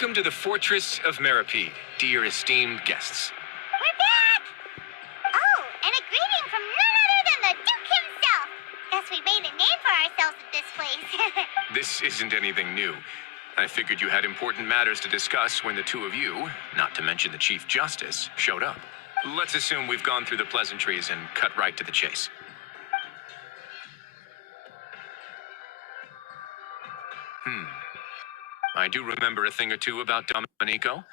Welcome to the Fortress of Meripede, dear esteemed guests. We're back! Oh, and a greeting from none other than the Duke himself! Guess we made a name for ourselves at this place. This isn't anything new. I figured you had important matters to discuss when the two of you, not to mention the Chief Justice, showed up. Let's assume we've gone through the pleasantries and cut right to the chase. I do remember a thing or two about Domenico.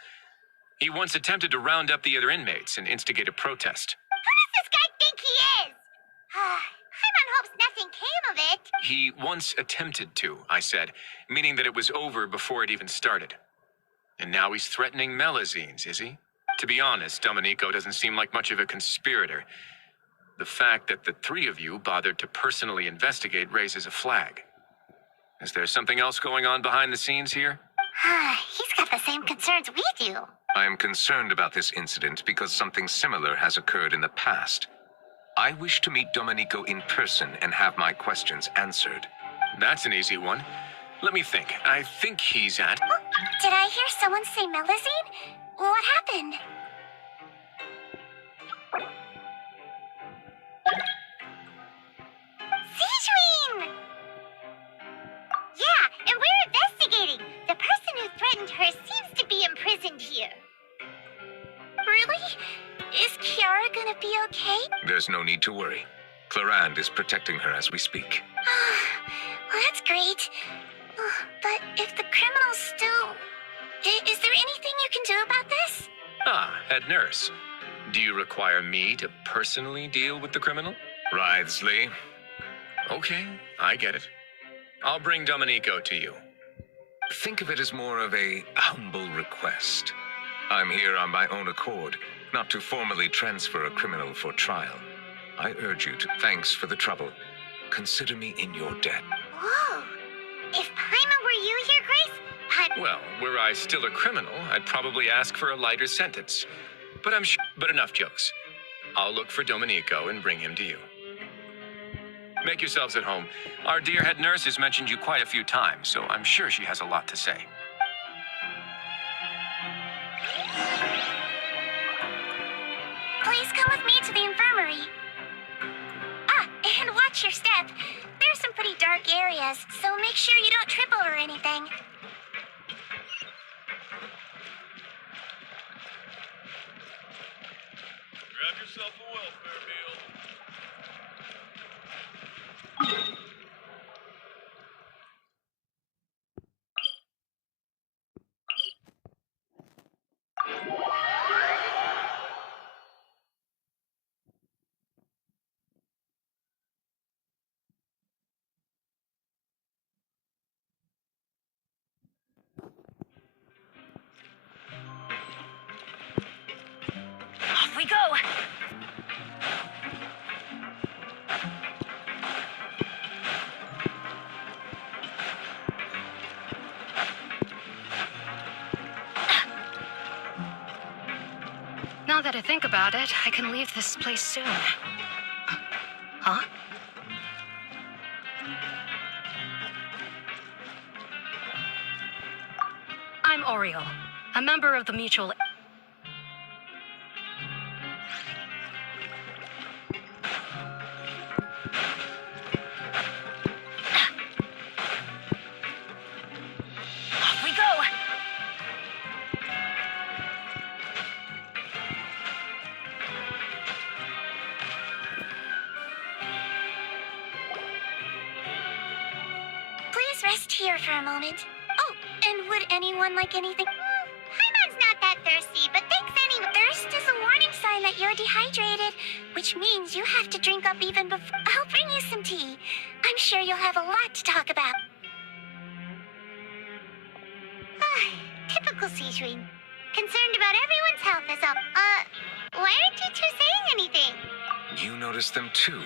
He once attempted to round up the other inmates and instigate a protest. Who does this guy think he is? Paimon hopes nothing came of it. He once attempted to, I said, meaning that it was over before it even started. And now he's threatening Melazines, is he? To be honest, Domenico doesn't seem like much of a conspirator. The fact that the three of you bothered to personally investigate raises a flag. Is there something else going on behind the scenes here? He's got the same concerns we do. I am concerned about this incident because something similar has occurred in the past. I wish to meet Domenico in person and have my questions answered. That's an easy one. Let me think. I think he's at... Oh, did I hear someone say Melazine? What happened? Sijuin! Yeah, and we're investigating. The person who threatened her seems to be imprisoned here. Really? Is Kiara gonna be okay? There's no need to worry. Clarande is protecting her as we speak. Well, that's great. But if the criminal's still... Is there anything you can do about this? Head nurse. Do you require me to personally deal with the criminal? Wriothesley. Okay, I get it. I'll bring Domenico to you. Think of it as more of a humble request. I'm here on my own accord, not to formally transfer a criminal for trial. I urge you to... Thanks for the trouble. Consider me in your debt. Whoa. If Paimon were you here, Grace, Well, were I still a criminal, I'd probably ask for a lighter sentence. But But enough jokes. I'll look for Domenico and bring him to you. Make yourselves at home. Our dear head nurse has mentioned you quite a few times, so I'm sure she has a lot to say. please come with me to the infirmary. And watch your step. There's some pretty dark areas, so make sure you don't trip over anything. Grab yourself a welfare meal. Off we go! Now that I think about it, I can leave this place soon. Huh? I'm Oriole, a member of the Mutual... Off we go! Please rest here for a moment. Oh, and would anyone like anything? Paimon's not that thirsty, but thanks anyway. Thirst is a warning sign that you're dehydrated, which means you have to drink up even before... I'll bring you some tea. I'm sure you'll have a lot to talk about. Typical Sijuin. Concerned about everyone's health is all. Why aren't you two saying anything? You noticed them too.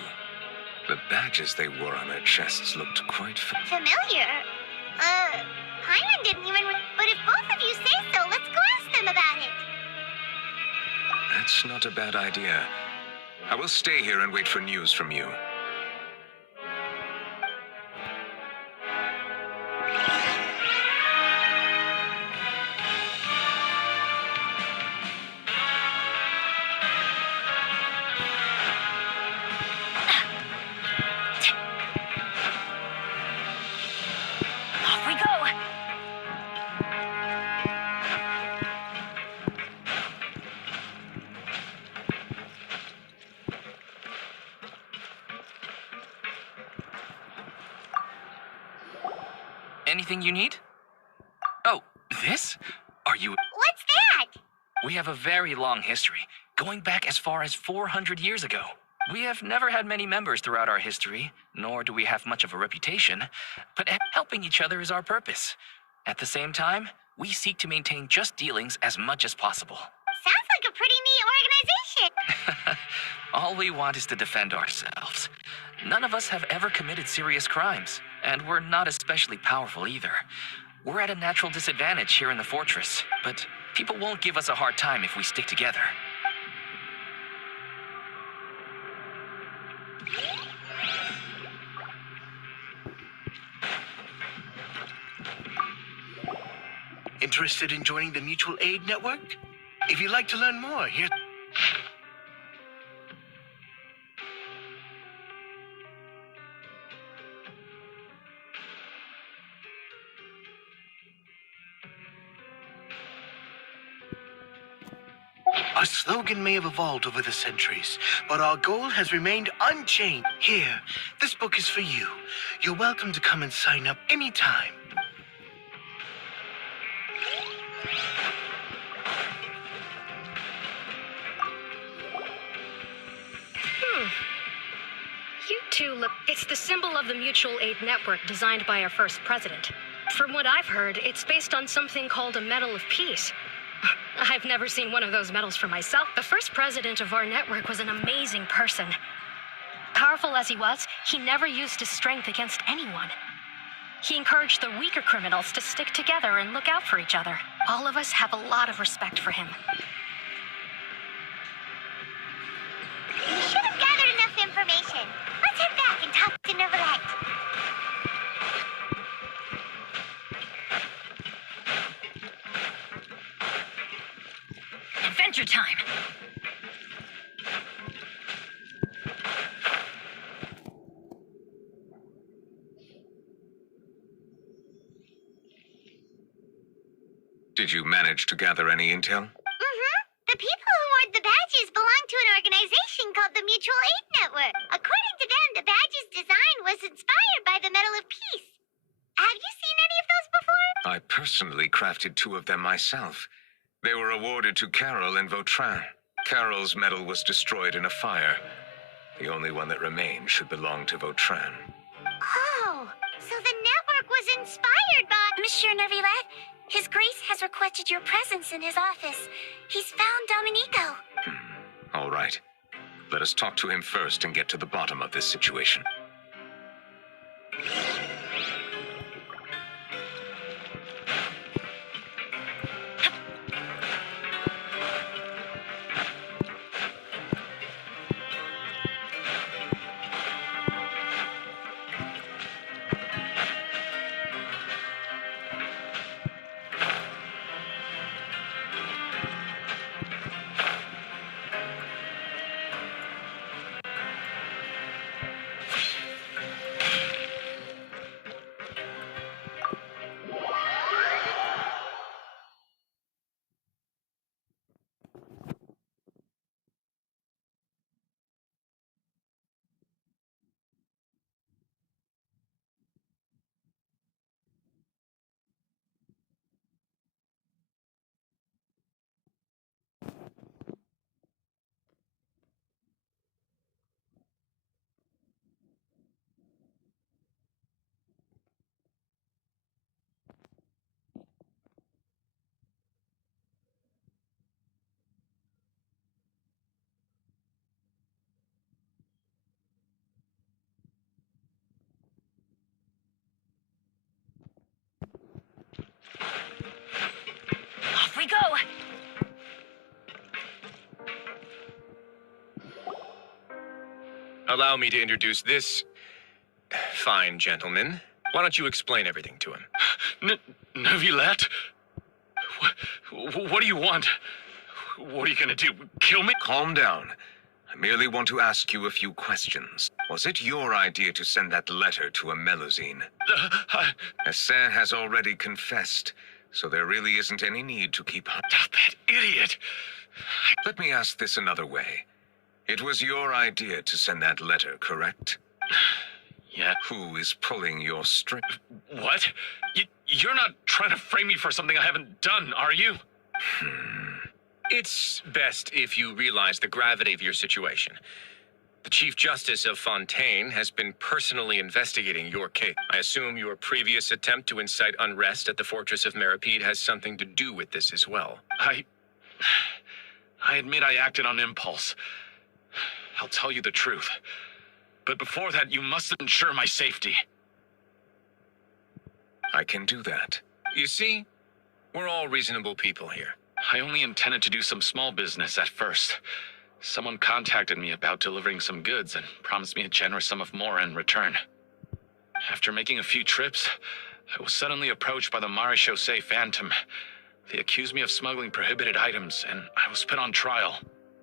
The badges they wore on their chests looked quite Familiar? Paimon didn't even... But if both of you say so, let's go ask them about it. That's not a bad idea. I will stay here and wait for news from you. anything you need? Oh, this? Are you... What's that? We have a very long history, going back as far as 400 years ago. We have never had many members throughout our history, nor do we have much of a reputation, but helping each other is our purpose. At the same time, we seek to maintain just dealings as much as possible. Sounds like a pretty neat organization. All we want is to defend ourselves. None of us have ever committed serious crimes, and we're not especially powerful either. We're at a natural disadvantage here in the fortress, but people won't give us a hard time if we stick together. Interested in joining the Mutual Aid Network? If you'd like to learn more, here... Our slogan may have evolved over the centuries, but our goal has remained unchanged. Here, this book is for you. You're welcome to come and sign up anytime. You two look... It's the symbol of the Mutual Aid Network designed by our first president. From what I've heard, it's based on something called a Medal of Peace. I've never seen one of those medals for myself. The first president of our network was an amazing person. Powerful as he was, he never used his strength against anyone. He encouraged the weaker criminals to stick together and look out for each other. All of us have a lot of respect for him. We should have gathered enough information. Let's head back and talk to Neuvillete. Adventure time! Did you manage to gather any intel? The people who wore the badges belong to an organization called the Mutual Aid Network. According to them, the badge's design was inspired by the Medal of Peace. Have you seen any of those before? I personally crafted 2 of them myself. They were awarded to Carol and Vautrin. Carol's medal was destroyed in a fire. The only one that remained should belong to Vautrin. Oh, so the network was inspired by... Monsieur Neuvillete, His Grace has requested your presence in his office. He's found Domenico. All right. Let us talk to him first and get to the bottom of this situation. Off we go! Allow me to introduce this fine gentleman. Why don't you explain everything to him? Neuvillete? What do you want? What are you gonna do? Kill me? Calm down. I merely want to ask you a few questions. Was it your idea to send that letter to a Melusine? Essin has already confessed, so there really isn't any need to keep up. That idiot! Let me ask this another way. It was your idea to send that letter, correct? Yeah. Who is pulling your string? What? You're not trying to frame me for something I haven't done, are you? It's best if you realize the gravity of your situation. The Chief Justice of Fontaine has been personally investigating your case. I assume your previous attempt to incite unrest at the Fortress of Meripede has something to do with this as well. I admit I acted on impulse. I'll tell you the truth. But before that, you must ensure my safety. I can do that. You see, we're all reasonable people here. I only intended to do some small business at first. Someone contacted me about delivering some goods and promised me a generous sum of more in return. After making a few trips, I was suddenly approached by the Marechaussee Phantom. They accused me of smuggling prohibited items, and I was put on trial.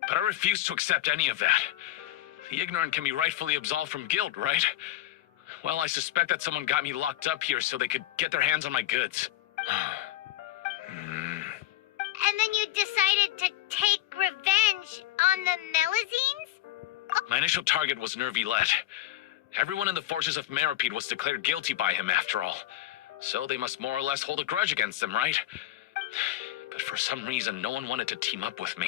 But I refused to accept any of that. The ignorant can be rightfully absolved from guilt, right? Well, I suspect that someone got me locked up here so they could get their hands on my goods. And then you decided to take revenge on the Melazines? My initial target was Neuvillete. Everyone in the forces of Meripede was declared guilty by him, after all. So they must more or less hold a grudge against him, right? But for some reason, no one wanted to team up with me.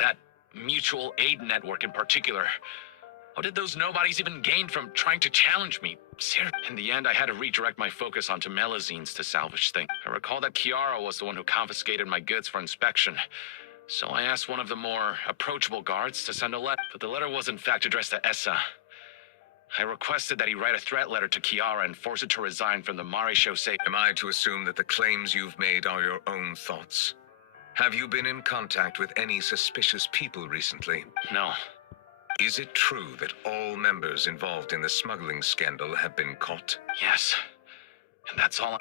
That mutual aid network in particular. What did those nobodies even gain from trying to challenge me? In the end, I had to redirect my focus onto Melazines to salvage things. I recall that Kiara was the one who confiscated my goods for inspection. So I asked one of the more approachable guards to send a letter, but the letter was in fact addressed to Essa. I requested that he write a threat letter to Kiara and force it to resign from the Marechaussee. Am I to assume that the claims you've made are your own thoughts? Have you been in contact with any suspicious people recently? No. Is it true that all members involved in the smuggling scandal have been caught? Yes. And that's all.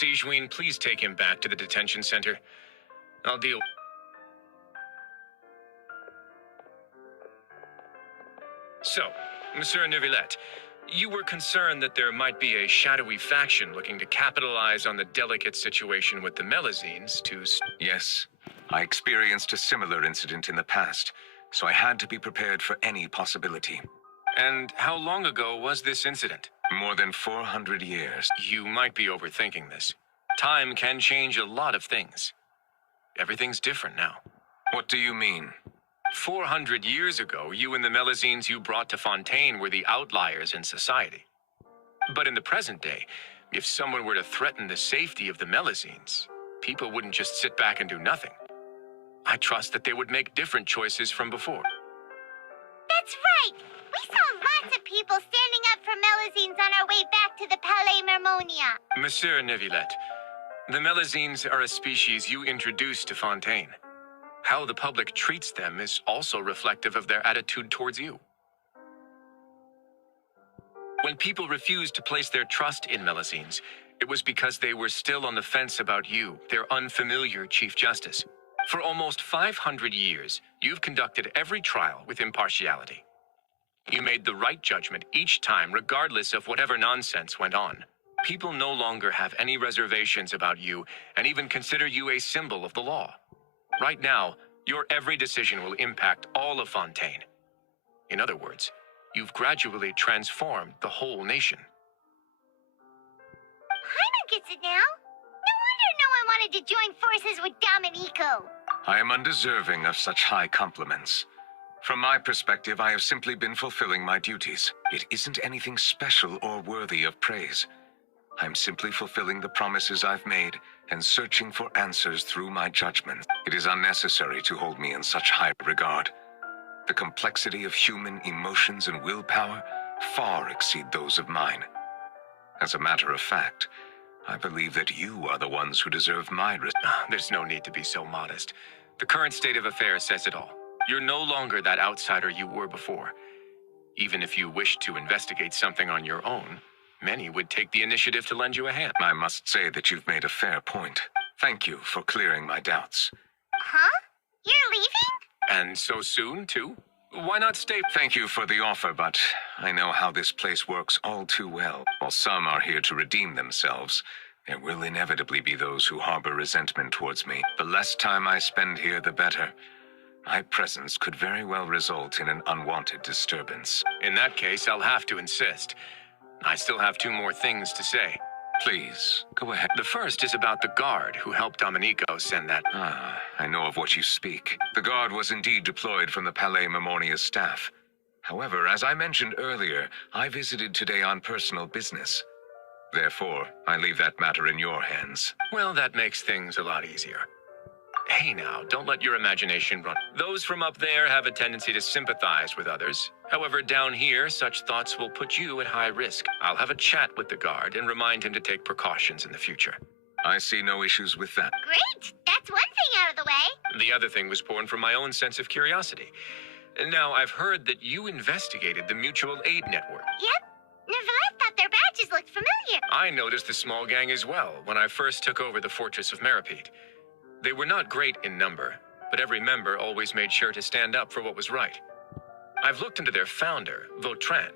Sigewinne, please take him back to the detention center. I'll deal. So, Monsieur Neuvillete, you were concerned that there might be a shadowy faction looking to capitalize on the delicate situation with the Melazines to... Yes. I experienced a similar incident in the past, so I had to be prepared for any possibility. And how long ago was this incident? More than 400 years. You might be overthinking this. Time can change a lot of things. Everything's different now. What do you mean? 400 years ago, you and the Melazines you brought to Fontaine were the outliers in society. But in the present day, if someone were to threaten the safety of the Melazines, people wouldn't just sit back and do nothing. I trust that they would make different choices from before. That's right! We saw lots of people standing up for Melazines on our way back to the Palais Mermonia. Monsieur Neuvillete, the Melazines are a species you introduced to Fontaine. How the public treats them is also reflective of their attitude towards you. When people refused to place their trust in Melazines, it was because they were still on the fence about you, their unfamiliar Chief Justice. For almost 500 years, you've conducted every trial with impartiality. You made the right judgment each time, regardless of whatever nonsense went on. People no longer have any reservations about you and even consider you a symbol of the law. Right now, your every decision will impact all of Fontaine. In other words, you've gradually transformed the whole nation. Paimon gets it now. No wonder no one wanted to join forces with Domenico. I am undeserving of such high compliments. From my perspective, I have simply been fulfilling my duties. It isn't anything special or worthy of praise. I'm simply fulfilling the promises I've made and searching for answers through my judgment. It is unnecessary to hold me in such high regard. The complexity of human emotions and willpower far exceed those of mine. As a matter of fact, I believe that you are the ones who deserve my respect. There's no need to be so modest. The current state of affairs says it all. You're no longer that outsider you were before. Even if you wished to investigate something on your own, many would take the initiative to lend you a hand. I must say that you've made a fair point. Thank you for clearing my doubts. Huh? You're leaving? And so soon, too? Why not stay? Thank you for the offer, but I know how this place works all too well. While some are here to redeem themselves, there will inevitably be those who harbor resentment towards me. The less time I spend here, the better. My presence could very well result in an unwanted disturbance. In that case, I'll have to insist. I still have two more things to say. Please, go ahead. The first is about the guard who helped Domenico send that. Ah, I know of what you speak. The guard was indeed deployed from the Palais Memoria's staff. However, as I mentioned earlier, I visited today on personal business. Therefore, I leave that matter in your hands. Well, that makes things a lot easier. Hey now, don't let your imagination run. Those from up there have a tendency to sympathize with others. However, down here, such thoughts will put you at high risk. I'll have a chat with the guard and remind him to take precautions in the future. I see no issues with that. Great! That's one thing out of the way. The other thing was born from my own sense of curiosity. Now, I've heard that you investigated the mutual aid network. Yep. Neuvillete thought their badges looked familiar. I noticed the small gang as well when I first took over the fortress of Meropide. They were not great in number, but every member always made sure to stand up for what was right. I've looked into their founder, Vautrin,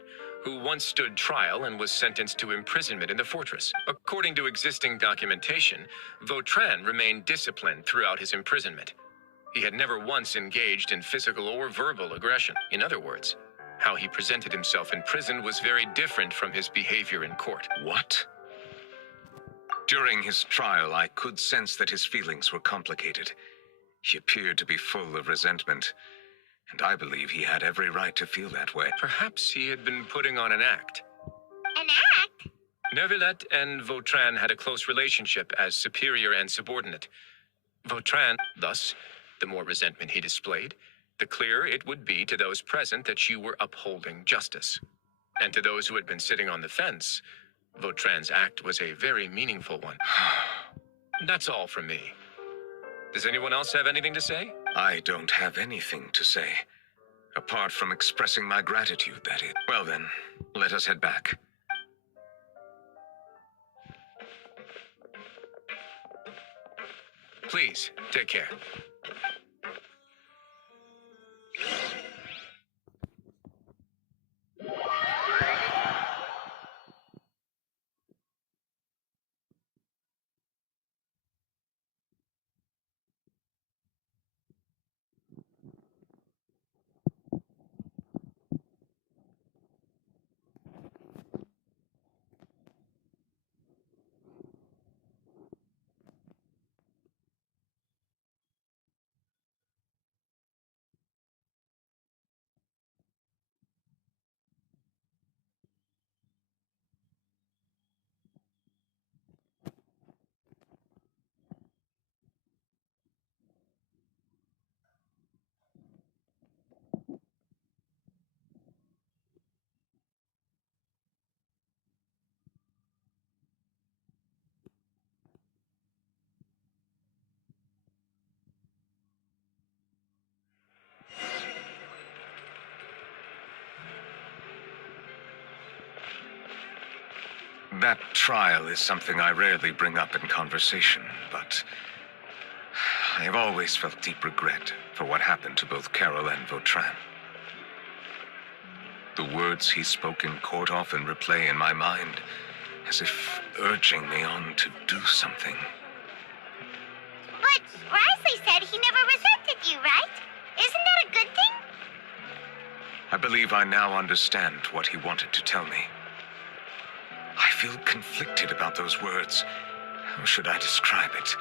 who once stood trial and was sentenced to imprisonment in the fortress. According to existing documentation, Vautrin remained disciplined throughout his imprisonment. He had never once engaged in physical or verbal aggression. In other words, how he presented himself in prison was very different from his behavior in court. What? During his trial, I could sense that his feelings were complicated. He appeared to be full of resentment, and I believe he had every right to feel that way. Perhaps he had been putting on an act. An act? Neuvillete and Vautrin had a close relationship as superior and subordinate. Vautrin, thus, the more resentment he displayed, the clearer it would be to those present that you were upholding justice. And to those who had been sitting on the fence, Vautrin's act was a very meaningful one. That's all from me. Does anyone else have anything to say? I don't have anything to say. Apart from expressing my gratitude, that is. Well then, let us head back. Please, take care. That trial is something I rarely bring up in conversation, but I have always felt deep regret for what happened to both Carol and Vautrin. The words he spoke in court often replay in my mind, as if urging me on to do something. But Risley said he never resented you, right? Isn't that a good thing? I believe I now understand what he wanted to tell me. I feel conflicted about those words. How should I describe it?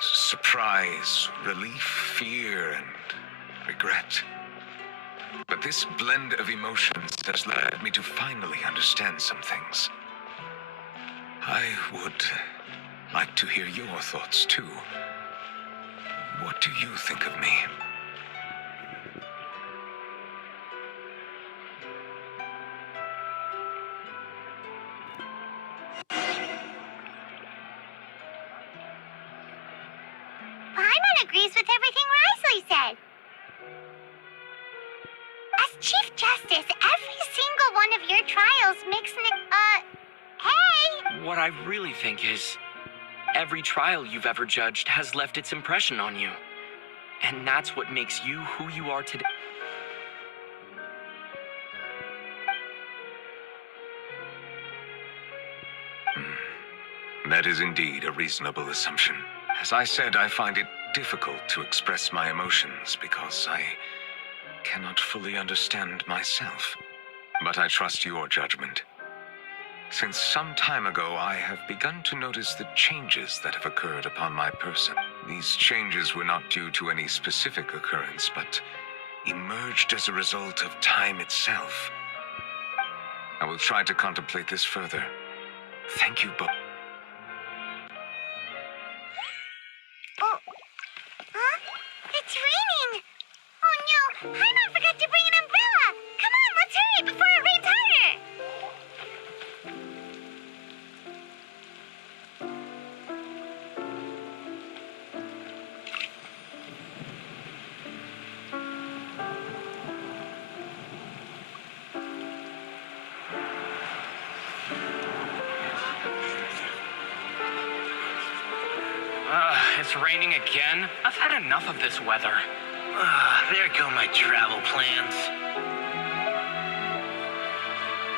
Surprise, relief, fear, and regret. But this blend of emotions has led me to finally understand some things. I would like to hear your thoughts, too. What do you think of me? Paimon agrees with everything Risley said. As Chief Justice, every single one of your trials makes hey! What I really think is, every trial you've ever judged has left its impression on you. And that's what makes you who you are today. That is indeed a reasonable assumption. As I said, I find it difficult to express my emotions because I cannot fully understand myself. But I trust your judgment. Since some time ago, I have begun to notice the changes that have occurred upon my person. These changes were not due to any specific occurrence, but emerged as a result of time itself. I will try to contemplate this further. Thank you both. Oh, huh? It's raining! Oh no, Paimon forgot to bring an umbrella! Come on, let's hurry before it rains harder! It's raining again? I've had enough of this weather. There go my travel plans.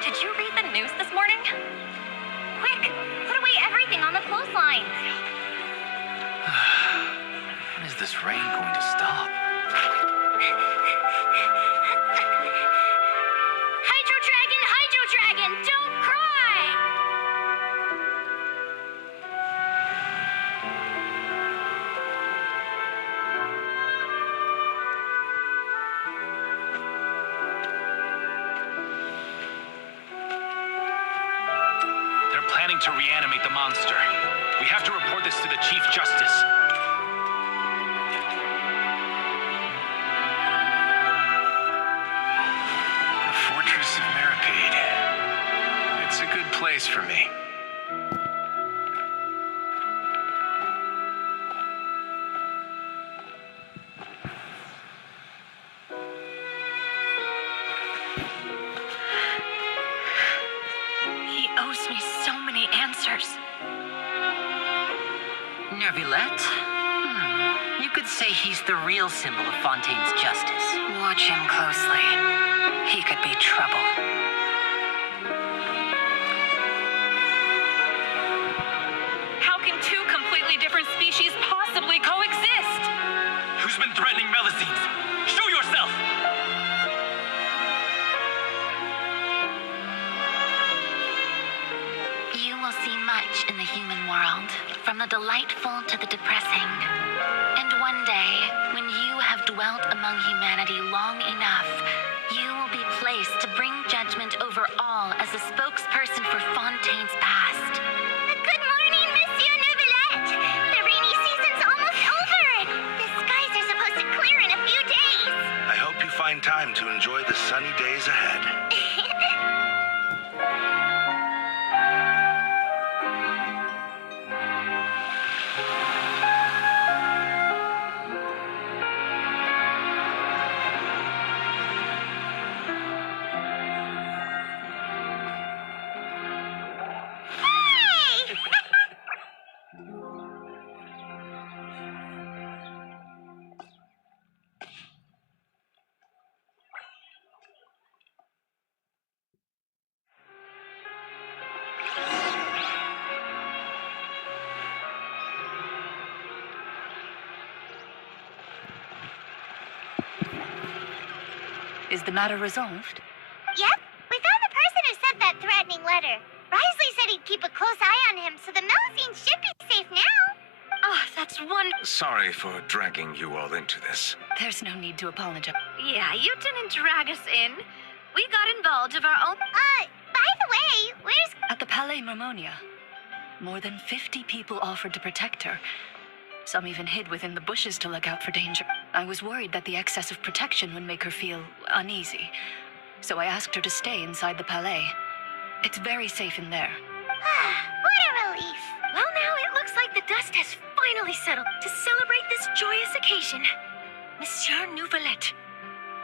Did you read the news this morning? Quick, put away everything on the clothesline. When is this rain going to stop? Hydro Dragon, don't cry! They're planning to reanimate the monster. We have to report this to the Chief Justice. The Fortress of Meropide. It's a good place for me. He owes me so many answers. Neuvillete? You could say he's the real symbol of Fontaine's justice. Watch him closely. He could be trouble. How can two completely different species possibly coexist? Who's been threatening Melusines? Show yourself! You will see much in the human world, from the delightful to the depressing. And one day, when you have dwelt among humanity long enough, you will be placed to bring judgment over all as a spokesperson for Fontaine's past. Good morning, Monsieur Neuvillete! The rainy season's almost over! The skies are supposed to clear in a few days! I hope you find time to enjoy the sunny days ahead. Is the matter resolved? Yep, we found the person who sent that threatening letter. Risley said he'd keep a close eye on him, so the Melusines should be safe now. Oh, that's one. Sorry for dragging you all into this. There's no need to apologize. Yeah, you didn't drag us in. We got involved of our own. By the way, where's... At the Palais Mermonia, more than 50 people offered to protect her. Some even hid within the bushes to look out for danger. I was worried that the excess of protection would make her feel uneasy, so I asked her to stay inside the Palais. It's very safe in there. what a relief. Well, now it looks like the dust has finally settled to celebrate this joyous occasion. Monsieur Neuvillete,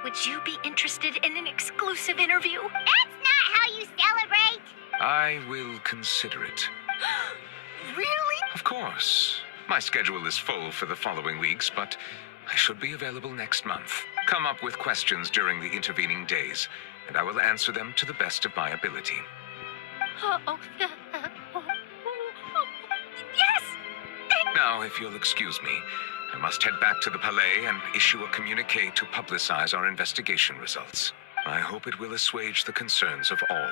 would you be interested in an exclusive interview? That's not how you celebrate. I will consider it. Really? Of course. My schedule is full for the following weeks, but I should be available next month. Come up with questions during the intervening days, and I will answer them to the best of my ability. Oh, yes! Now, if you'll excuse me, I must head back to the Palais and issue a communique to publicize our investigation results. I hope it will assuage the concerns of all.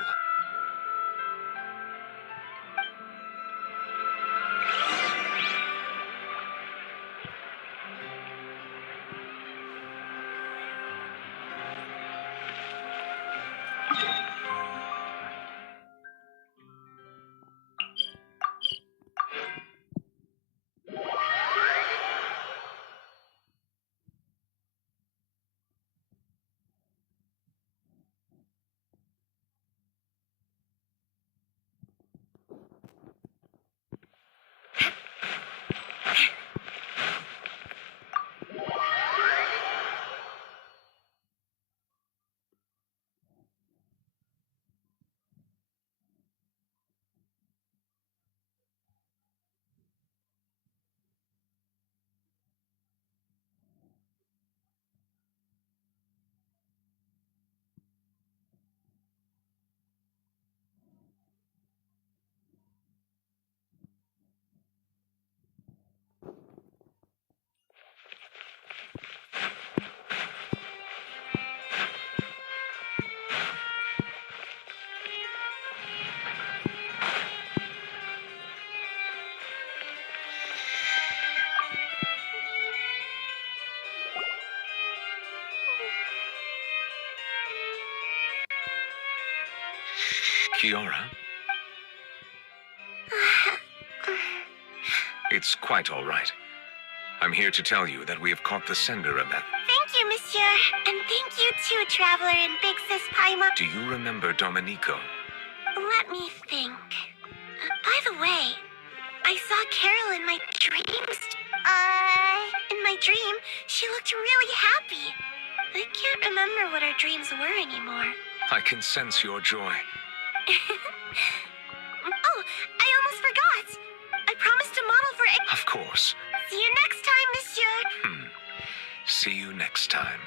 Kiora? It's quite all right. I'm here to tell you that we have caught the sender of that. Thank you, Monsieur. And thank you too, Traveler and Big Sis Paimon. Do you remember Domenico? Let me think. By the way, I saw Carol in my dreams. In my dream, she looked really happy. I can't remember what her dreams were anymore. I can sense your joy. Oh, I almost forgot. I promised to model for... Of course. See you next time, Monsieur. See you next time.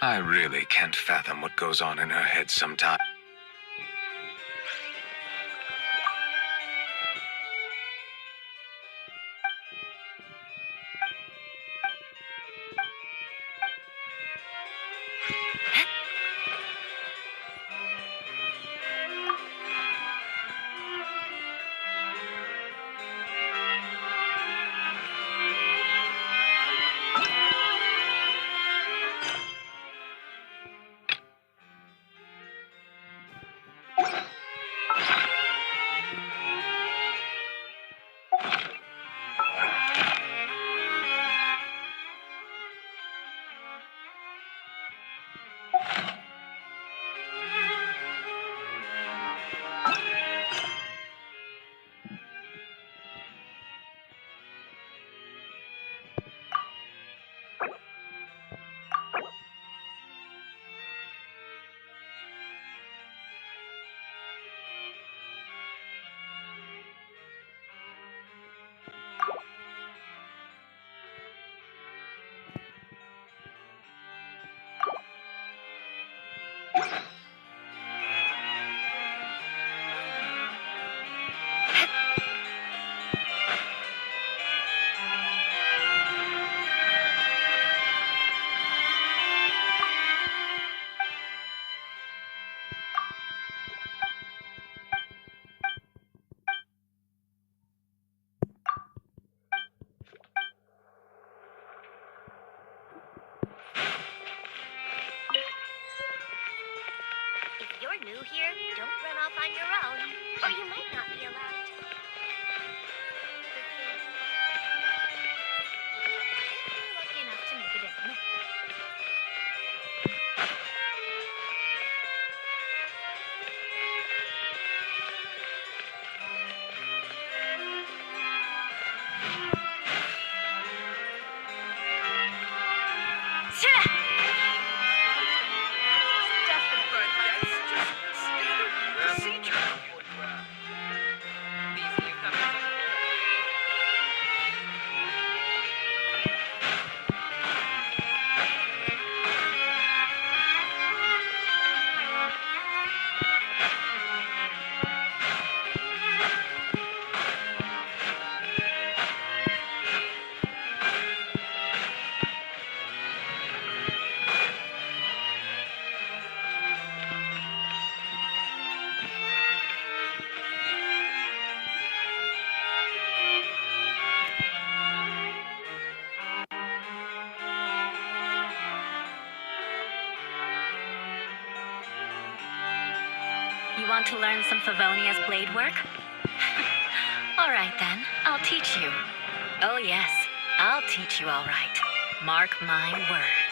I really can't fathom what goes on in her head sometimes. on your own, or you might not be allowed to. If you're lucky enough to make it in. You want to learn some Favonia's blade work? All right then, I'll teach you. Oh yes, I'll teach you all right. Mark my words.